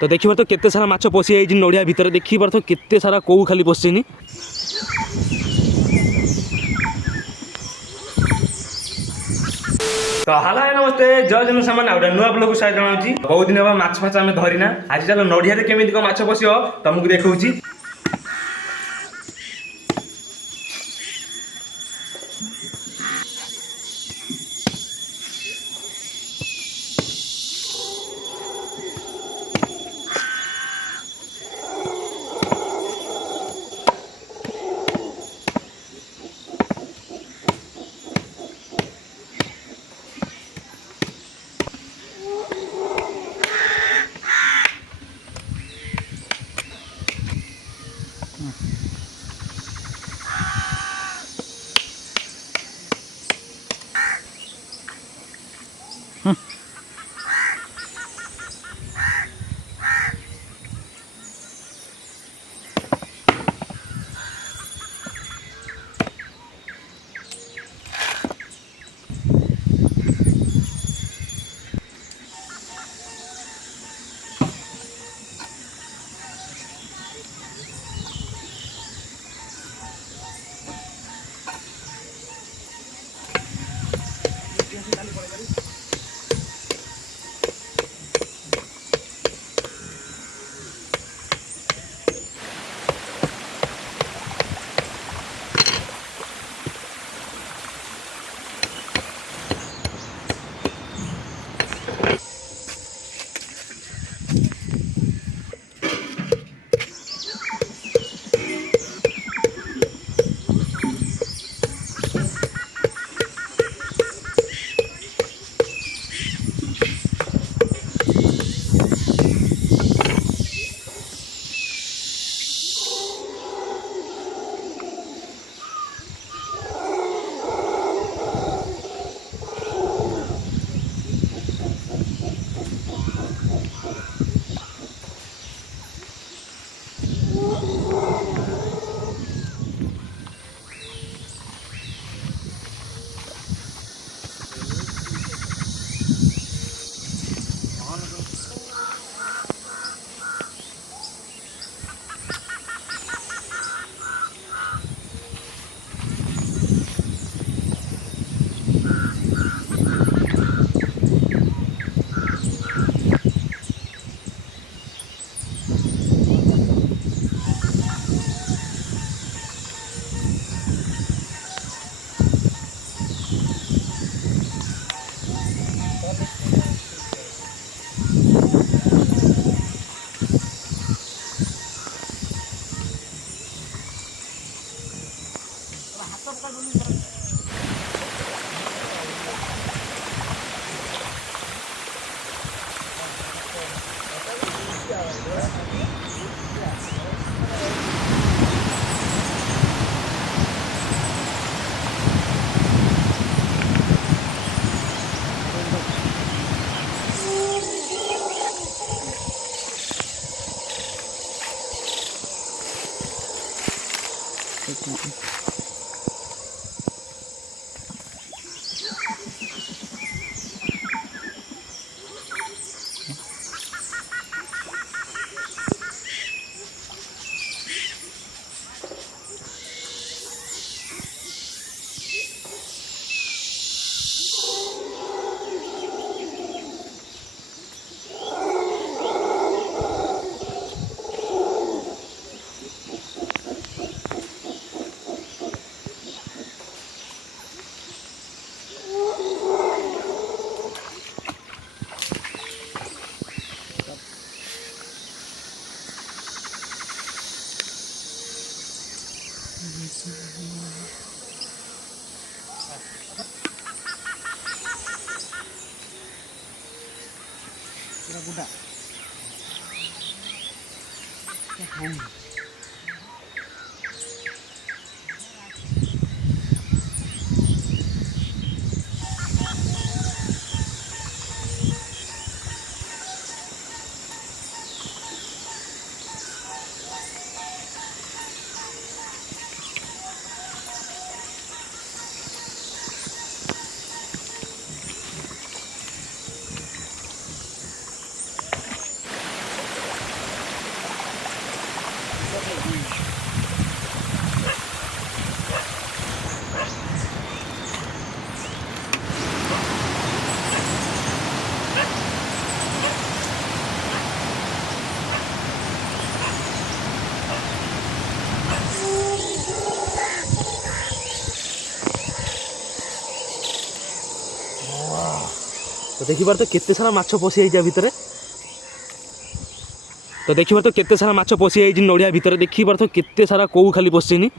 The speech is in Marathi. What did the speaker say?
तो देखिए तो केते सारा माछ पशि जाइए नड़िया भितर देखी पार तो केते सारा कौ खाली पशिनी। तो हेलो नमस्ते जय जन सामान गोटे नुआ ब्लॉग साथ जनाऊँ। बहुत दिन हम माछ फाछ आम धरिना आज चलो नड़िया केमी कौन माछ पशिव तुमको देखा। Budak. तो देखिबार तो केते सारा माछ पशि जाइए भितर तो देखिबार तो केते सारा माछ पशि जाइए नड़िया भितर देखिबार तो केते सारा कौ खाली पशिनी